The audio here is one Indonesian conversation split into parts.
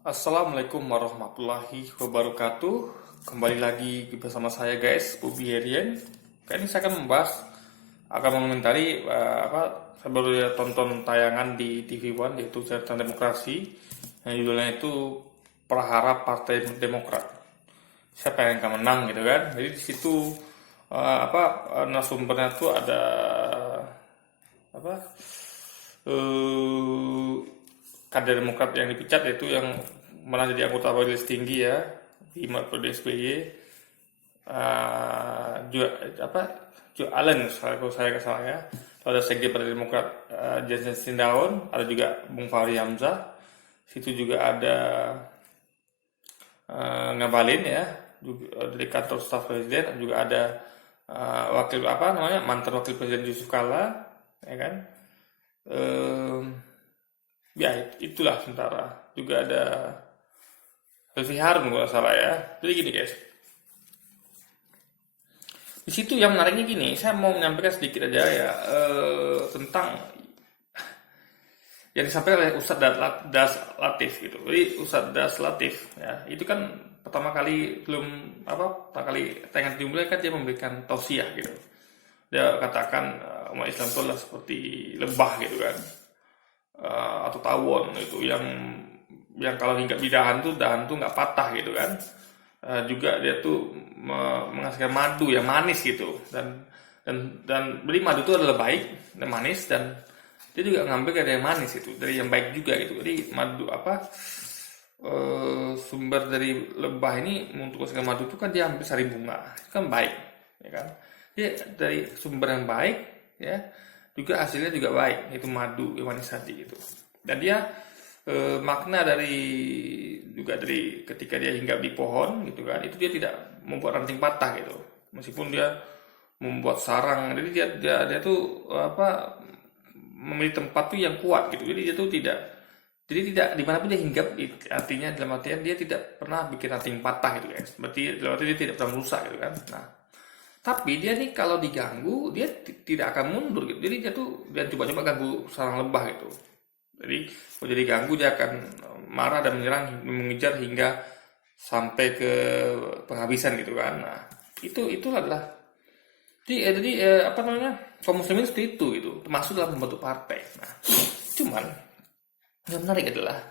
Assalamualaikum warahmatullahi wabarakatuh. Kembali lagi bersama saya guys, Ubi Herian. Kali ini saya akan mengomentari saya baru tonton tayangan di TV One yaitu cerita demokrasi. Yang judulnya itu Prahara Partai Demokrat. Siapa yang akan menang gitu kan? Jadi di situ narasumbernya tuh ada apa eh, kader Demokrat yang dipecat yaitu yang malah jadi anggota majelis tinggi ya di periode SBY, juga Joe Allen kalau saya nggak salah ya. Lalu ada sekjen Partai Demokrat, Jansen Sindaon, ada juga Bung Fahri Hamzah. Situ juga ada Ngabalin ya, juga dari kantor staf presiden, juga ada wakil mantan wakil presiden Yusuf Kala, ya kan. Em, Ya, itulah sementara. Juga ada Helvi Harun kalau nggak salah ya. Jadi gini guys, di situ yang menariknya gini, saya mau menyampaikan sedikit aja ya tentang yang disampaikan oleh Ustadz Das Latif gitu. Jadi Ustadz Das Latif ya, itu kan pertama kali tayangan dimulai kan dia memberikan tausiah gitu. Dia katakan umat Islam itu adalah seperti lebah gitu kan. Atau tawon itu yang kalau hinggap di dahan tuh nggak patah gitu kan. Juga dia tuh menghasilkan madu yang manis gitu, dan beli madu itu adalah baik dan manis, dan dia juga ngambil dari yang manis itu, dari yang baik juga gitu. Jadi madu sumber dari lebah ini untuk menghasilkan madu itu kan dia ambil sari bunga, itu kan baik ya kan. Dia dari sumber yang baik ya, juga hasilnya juga baik, yaitu madu yang manis tadi gitu. Dan dia makna dari ketika dia hinggap di pohon gitu kan, itu dia tidak membuat ranting patah gitu, meskipun dia membuat sarang. Jadi dia tuh memilih tempat tuh yang kuat gitu. Jadi tidak dimanapun dia hinggap, artinya dalam artian dia tidak pernah bikin ranting patah gitu guys. Berarti dalam artian dia tidak pernah merusak gitu kan. Nah, tapi dia nih kalau diganggu dia tidak akan mundur gitu. Jadi dia coba-coba ganggu sarang lebah gitu. Jadi kalau jadi ganggu dia akan marah dan menyerang, mengejar hingga sampai ke penghabisan gitu kan. Nah, itu adalah kaum muslimin seperti itu gitu, termasuk dalam membentuk partai. Nah, cuman yang menarik adalah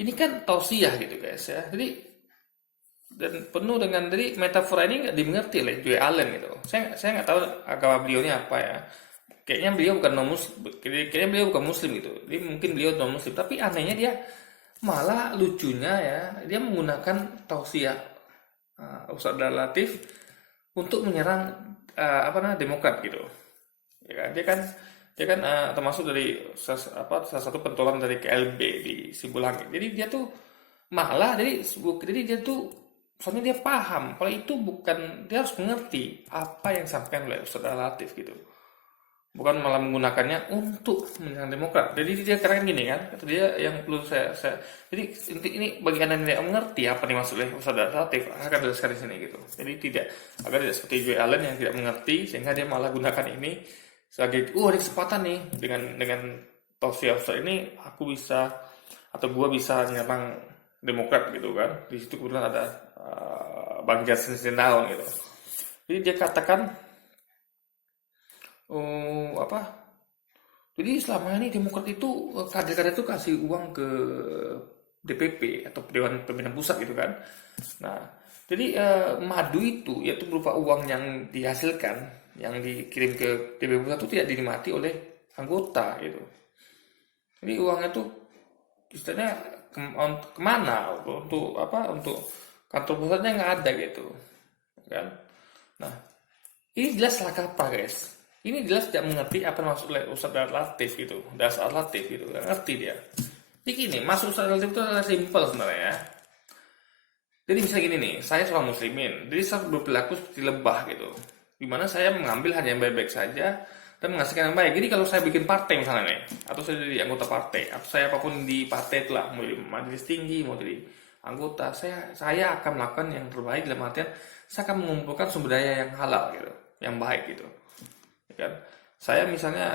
ini kan tausiah gitu guys ya. Jadi dan penuh dengan, jadi metafora ini nggak dimengerti oleh Joy Allen gitu. Saya nggak tahu agama beliau ini apa ya. Kayaknya beliau bukan non muslim, kayaknya beliau bukan muslim gitu. Jadi mungkin beliau non muslim, tapi anehnya dia malah lucunya ya, dia menggunakan tausiah Ustadz Latif untuk menyerang Demokrat gitu. Ya kan? Dia kan termasuk dari salah satu pentolan dari KLB di Sibolangit. Jadi dia tuh soalnya dia paham kalau itu bukan, dia harus mengerti apa yang disampaikan oleh Ustadz Latif gitu, bukan malah menggunakannya untuk menyerang Demokrat. Jadi dia keren gini kan, kata dia yang perlu saya jadi ini bagi anda yang tidak mengerti apa yang dimaksud oleh Ustadz Latif akan jelaskan di sini gitu. Jadi agar tidak seperti Joy Allen yang tidak mengerti sehingga dia malah gunakan ini sebagai ada kesempatan nih, dengan tausiah Ustadz ini aku bisa, atau gua bisa nyerang Demokrat gitu kan. Di situ kebetulan ada Bang Jansen Sindaon gitu. Jadi dia katakan apa? Jadi selama ini Demokrat itu kader-kader itu kasih uang ke DPP atau Dewan Pimpinan Pusat gitu kan. Nah, jadi madu itu yaitu berupa uang yang dihasilkan, yang dikirim ke DPP Pusat itu tidak dinikmati oleh anggota gitu. Jadi uangnya tuh istilahnya kemana, untuk kantor pusatnya nggak ada gitu kan. Nah, ini jelas salah kaprah guys. Ini jelas tidak mengerti apa yang maksud oleh Ustadz Latif gitu, dasar Latif gitu, nggak ngerti dia. Jadi gini, masuk Ustadz Latif itu adalah simpel sebenarnya ya. Jadi misalnya gini nih, saya seorang muslimin, jadi saya berperilaku seperti lebah gitu. Dimana saya mengambil hanya yang baik-baik saja dan menghasilkan yang baik. Jadi kalau saya bikin partai misalnya nih, atau saya jadi anggota partai, atau saya apapun di partai itulah, mau jadi majelis tinggi, mau jadi anggota, saya akan melakukan yang terbaik dalam artian saya akan mengumpulkan sumber daya yang halal gitu, yang baik gitu. Ya kan? Saya misalnya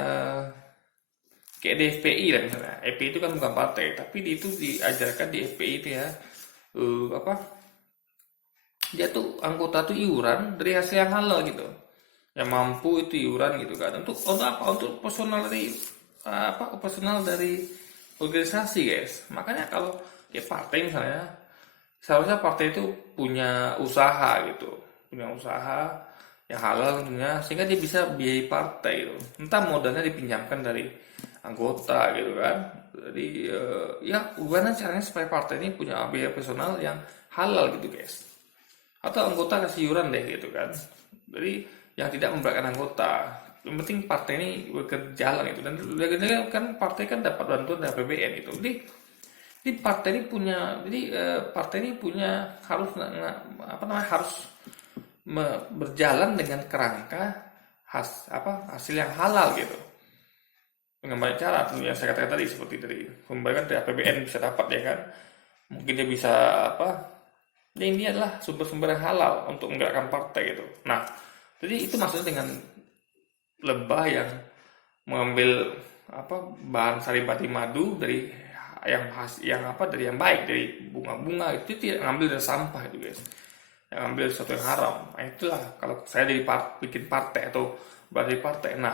kayak di FPI lah misalnya. FPI itu kan bukan partai, tapi itu diajarkan di FPI itu ya, apa, dia tuh anggota tuh iuran dari hasil yang halal gitu, yang mampu itu iuran gitu kan, untuk apa, untuk personal dari apa, personal dari organisasi guys. Makanya kalau ya partai misalnya, seharusnya partai itu punya usaha gitu, punya usaha yang halal tentunya, sehingga dia bisa biayai partai gitu, entah modalnya dipinjamkan dari anggota gitu kan. Jadi ya gimana caranya supaya partai ini punya biaya personal yang halal gitu guys, atau anggota kasih iuran deh gitu kan. Jadi yang tidak memberatkan anggota, yang penting partai ini berjalan itu. Dan kan partai kan dapat bantuan dari APBN itu. Jadi partai ini punya, jadi partai ini punya harus apa namanya, harus berjalan dengan kerangka hasil yang halal gitu, dengan banyak cara tentunya. Saya katakan tadi seperti dari pembagian dari APBN bisa dapat ya kan, mungkin dia bisa apa, ya ini adalah sumber-sumber yang halal untuk menggerakkan partai gitu. Nah, jadi itu maksudnya dengan lebah yang mengambil apa, bahan saripati madu dari yang apa, dari yang baik, dari bunga-bunga, itu tidak ngambil dari sampah itu guys, yang ngambil sesuatu yang haram. Nah, itulah kalau saya dari bikin partai atau dari partai. Nah,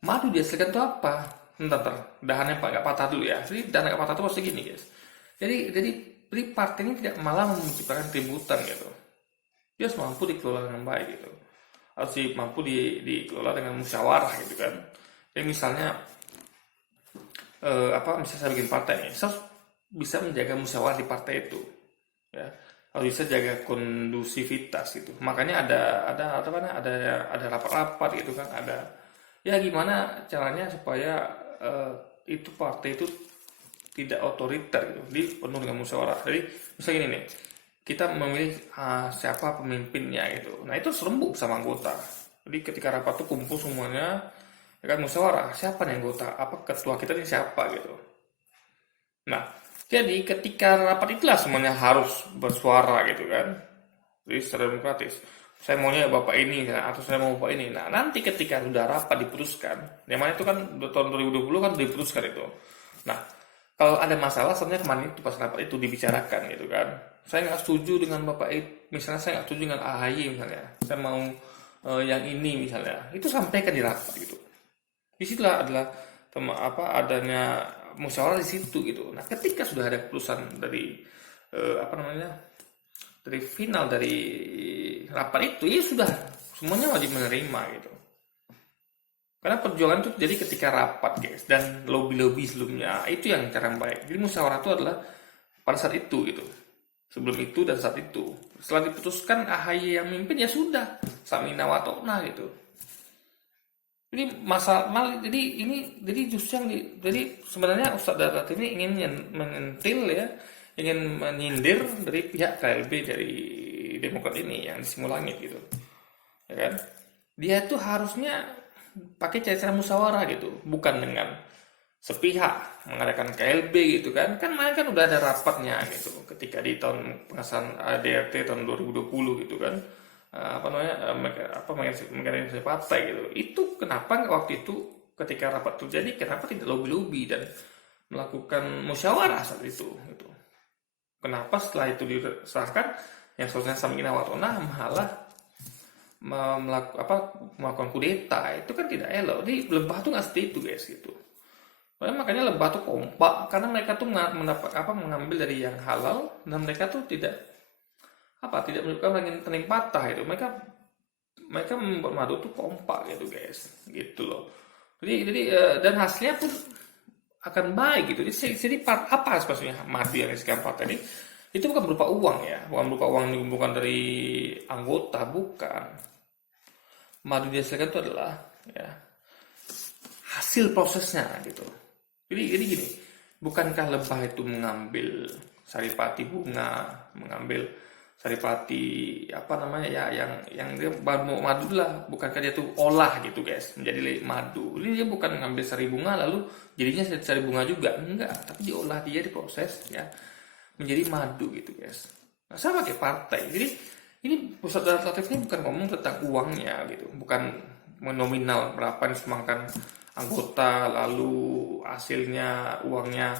madu dihasilkan itu apa? Bentar, dahannya nggak patah dulu ya. Jadi dahan nggak patah itu pasti gini guys. Jadi partai ini tidak malah menciptakan keributan gitu. Dia harus mampu dikelola dengan baik gitu. Harus mampu dikelola dengan musyawarah gitu kan. Jadi misalnya apa, misalnya saya bikin partai nih, saya bisa menjaga musyawarah di partai itu, ya. Harus bisa jaga kondusivitas gitu. Makanya ada apa namanya, ada rapat-rapat gitu kan, ada ya gimana caranya supaya itu partai itu tidak otoriter gitu, di penuh dengan musyawarah. Jadi misalnya gini nih, kita memilih siapa pemimpinnya gitu. Nah itu serembuk sama anggota. Jadi ketika rapat tuh kumpul semuanya, ya kan, musyawarah siapa nih anggota, apa ketua kita ini siapa gitu. Nah jadi ketika rapat itulah semuanya harus bersuara gitu kan. Jadi secara demokratis, saya maunya bapak ini kan, atau saya mau bapak ini. Nah nanti ketika sudah rapat diputuskan, yang mana itu kan tahun 2020 kan diputuskan itu. Nah kalau ada masalah sebenarnya kemarin itu pas rapat itu dibicarakan gitu kan. Saya nggak setuju dengan bapak itu, misalnya saya nggak setuju dengan AHY misalnya, saya mau yang ini misalnya, itu sampaikan di rapat gitu. Disitulah adalah adanya musyawarah di situ gitu. Nah ketika sudah ada keputusan dari apa namanya, dari final dari rapat itu, ya sudah semuanya wajib menerima gitu. Karena perjuangan itu jadi ketika rapat guys, dan lobby sebelumnya, itu yang cara yang baik. Jadi musyawarah itu adalah pada saat itu gitu, sebelum itu dan saat itu. Setelah diputuskan AHY yang mimpin, ya sudah samina watona gitu. Jadi jadi justru jadi sebenarnya Ustadz Darat ini ingin menyentil ya, ingin menyindir dari pihak KLB, dari Demokrat ini yang di Simulangit gitu, ya kan? Dia itu harusnya pakai cara musyawarah gitu, bukan dengan sepihak mengadakan KLB gitu kan. Kan kemarin kan udah ada rapatnya gitu, ketika di tahun pengesahan ADRT tahun 2020 gitu kan. Apa namanya, mekanisme partai gitu. Itu kenapa waktu itu ketika rapat terjadi, kenapa tidak lobby dan melakukan musyawarah saat itu gitu. Kenapa setelah itu diserahkan yang seharusnya samina watona malah melakukan kudeta? Itu kan tidak elok. Jadi lebah tuh nggak seperti itu guys gitu. Makanya lebah tuh kompak, karena mereka tuh mengambil dari yang halal, dan mereka tuh tidak menunjukkan angin patah itu. Mereka membuat madu tuh kompak gitu guys, gitu loh. Jadi dan hasilnya pun akan baik gitu. Jadi apa sebetulnya madu yang dihasilkan partai ini? Itu bukan berupa uang ya, bukan berupa uang yang dikumpulkan dari anggota, bukan. Madu dihasilkan itu adalah ya hasil prosesnya gitu. Jadi gini, bukankah lebah itu mengambil saripati bunga, mengambil saripati apa namanya ya, yang dia madu lah, bukankah dia tuh olah gitu guys menjadi madu? Ini dia bukan mengambil sari bunga lalu jadinya sari bunga juga, enggak, tapi diolah, dia diproses ya menjadi madu gitu guys. Nah sama kayak partai. Jadi ini pusat legislatif ini bukan ngomong tentang uangnya gitu, bukan nominal berapa yang disumbangkan anggota, lalu hasilnya uangnya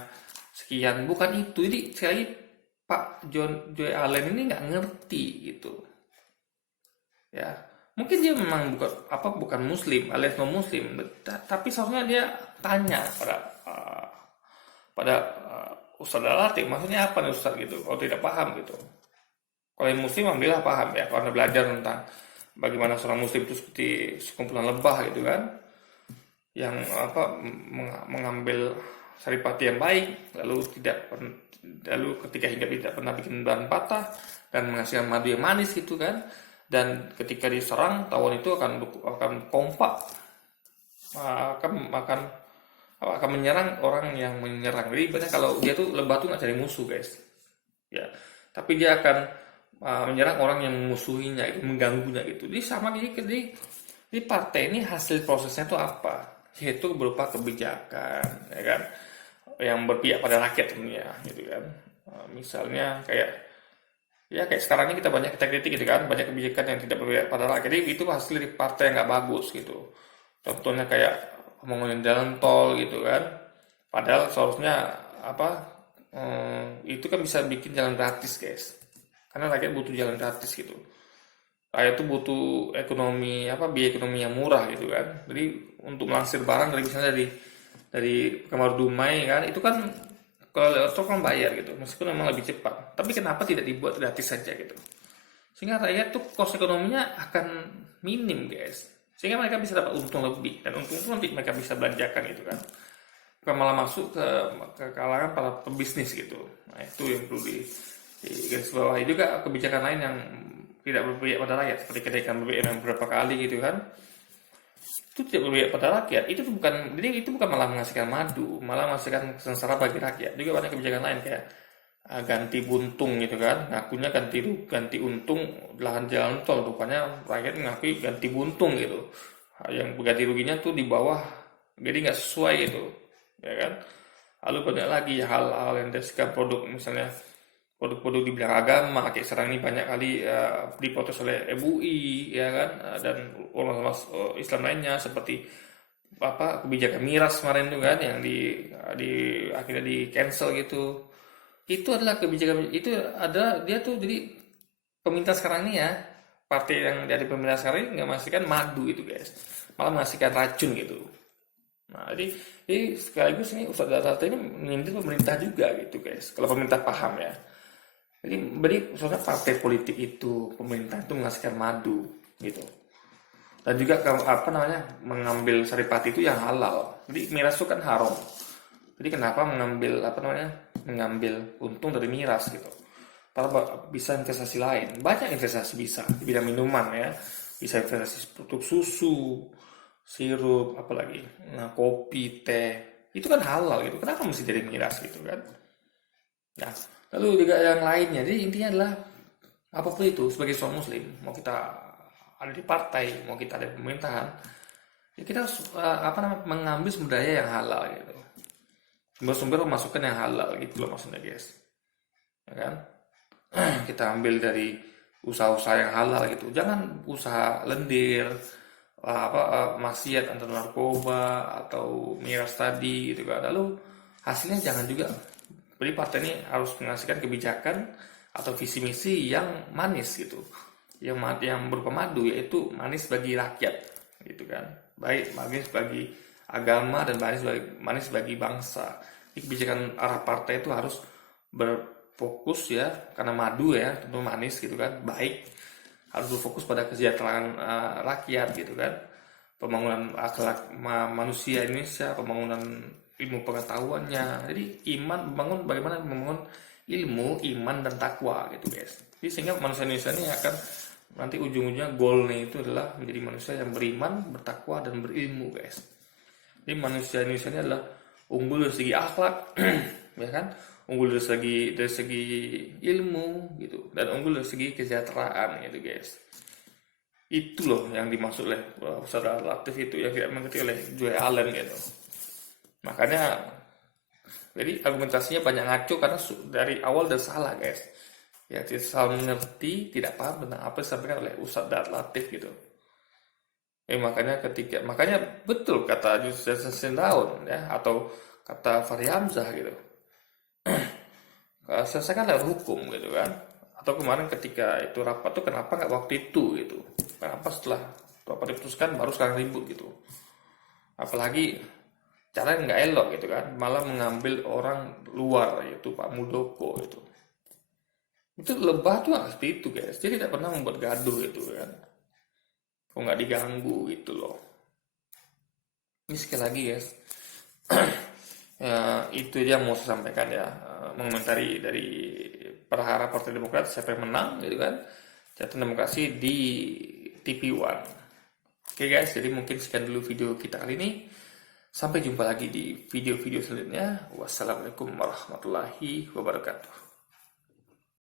sekian, bukan itu. Jadi sekali lagi, Pak Joy Allen ini nggak ngerti gitu ya. Mungkin dia memang bukan muslim alias non muslim, tapi seharusnya dia tanya pada Ustadz Latif, maksudnya apa nih Ustadz gitu, kalau tidak paham gitu. Kalau yang muslim alhamdulillah paham ya, kalau anda belajar tentang bagaimana seorang muslim itu seperti sekumpulan lebah gitu kan, yang mengambil saripati yang baik, lalu ketika hingga tidak pernah bikin bahan patah dan menghasilkan madu yang manis gitu kan, dan ketika diserang tawon itu akan kompak, akan menyerang orang yang menyerang. Jadi banyak kalau dia tuh lebah tuh nggak cari musuh guys ya, tapi dia akan menyerang orang yang memusuhinya, mengganggunya gitu. Jadi sama di partai ini hasil prosesnya itu apa? Yaitu berupa kebijakan ya kan, yang berpihak pada rakyat tentunya gitu kan. Misalnya kayak sekarang ini kita kritik gitu kan, banyak kebijakan yang tidak berpihak pada rakyat. Jadi itu hasil dari partai yang nggak bagus gitu. Contohnya kayak pembangunan jalan tol gitu kan. Padahal seharusnya itu kan bisa bikin jalan gratis guys. Karena rakyat butuh jalan gratis gitu. Rakyat itu butuh biaya ekonomi yang murah gitu kan. Jadi untuk melansir barang dari misalnya dari Kamar Dumai kan, itu kan kalau lewat tol kan bayar gitu, meskipun memang lebih cepat. Tapi kenapa tidak dibuat gratis saja gitu? Sehingga rakyat tuh kos ekonominya akan minim guys. Sehingga mereka bisa dapat untung lebih, dan untung itu nanti mereka bisa belanjakan gitu kan. Bukan malah masuk ke kalangan para pebisnis gitu. Nah itu yang perlu di garis bawahi. Juga kebijakan lain yang tidak berpihak pada rakyat, seperti kenaikan BBM yang beberapa kali gitu kan, itu tidak berpihak pada rakyat. Itu bukan malah menghasilkan madu, malah menghasilkan sengsara bagi rakyat. Juga banyak kebijakan lain kayak ganti buntung gitu kan, ngakunya ganti untung lahan jalan tol, rupanya rakyat ngakui ganti buntung gitu. Yang ganti ruginya tuh di bawah, jadi nggak sesuai gitu ya kan. Lalu banyak lagi hal-hal yang dari produk, misalnya produk-produk di bidang agama kayak sekarang ini banyak kali diprotes oleh MUI ya kan, dan ormas Islam lainnya, seperti kebijakan miras kemarin itu kan yang di akhirnya di cancel gitu. Itu adalah kebijakan, itu ada dia tuh. Jadi pemerintah sekarang ini ya, partai yang dari pemerintah sekarang ini nggak menghasilkan madu itu guys, malah menghasilkan racun gitu. Nah jadi sekaligus ini Ustadz Data ini menyindir pemerintah juga gitu guys, kalau pemerintah paham ya. Jadi soalnya partai politik itu, pemerintah itu menghasilkan madu gitu, dan juga mengambil saripati itu yang halal. Jadi miras itu kan haram. Jadi kenapa mengambil untung dari miras gitu? Karena bisa investasi lain, banyak investasi bisa di bidang minuman ya, bisa investasi produk susu, sirup, apalagi kopi, teh, itu kan halal gitu. Kenapa mesti dari miras gitu kan? Nah, lalu juga yang lainnya. Jadi intinya adalah apapun itu, sebagai seorang muslim, mau kita ada di partai, mau kita ada di pemerintahan, ya kita harus mengambil sumber daya yang halal gitu. Sumber-sumber masukan yang halal gitu loh maksudnya guys. Ya kan? Kita ambil dari usaha-usaha yang halal gitu. Jangan usaha lendir, maksiat antara narkoba atau miras tadi gitu kan. Lalu hasilnya jangan juga. Jadi partai ini harus menghasilkan kebijakan atau visi misi yang manis gitu, yang berupa madu, yaitu manis bagi rakyat gitu kan, baik manis bagi agama dan manis bagi bangsa. Jadi kebijakan arah partai itu harus berfokus ya, karena madu ya tentu manis gitu kan, baik, harus berfokus pada kesejahteraan rakyat gitu kan, pembangunan akhlak manusia Indonesia, pembangunan ilmu pengetahuannya. Jadi bagaimana membangun ilmu, iman, dan takwa gitu guys. Jadi sehingga manusia Indonesia ini akan nanti ujung-ujungnya goalnya itu adalah menjadi manusia yang beriman, bertakwa, dan berilmu guys. Jadi manusia Indonesia ini adalah unggul dari segi akhlak ya kan, unggul dari segi ilmu gitu, dan unggul dari segi kesejahteraan gitu guys. Itu loh yang dimaksud oleh Ustadz Latif itu, yang tidak mengerti oleh Joy Allen gitu. Makanya jadi argumentasinya banyak ngaco karena dari awal udah salah guys. Ya tidak salah mengerti, tidak paham tentang apa yang disampaikan oleh Ustadz Latif gitu. makanya betul kata Justin Sindaun ya, atau kata Fahri Hamzah gitu. Selesaikan lewat hukum gitu kan. Atau kemarin ketika itu rapat tuh kenapa nggak waktu itu gitu? Kenapa setelah rapat diputuskan baru sekarang ribut gitu? Apalagi caranya nggak elok gitu kan, malah mengambil orang luar yaitu Pak Muldoko itu. Itu lebah tuh nggak seperti itu guys. Jadi tidak pernah membuat gaduh itu kan. Kok nggak diganggu gitu loh. Ini sekali lagi guys, ya, itu dia yang mau saya sampaikan ya, mengomentari dari perahara Partai Demokrat siapa yang menang gitu kan, catatan demokrasi di TV One. Oke guys, jadi mungkin sekian dulu video kita kali ini. Sampai jumpa lagi di video-video selanjutnya. Wassalamualaikum warahmatullahi wabarakatuh.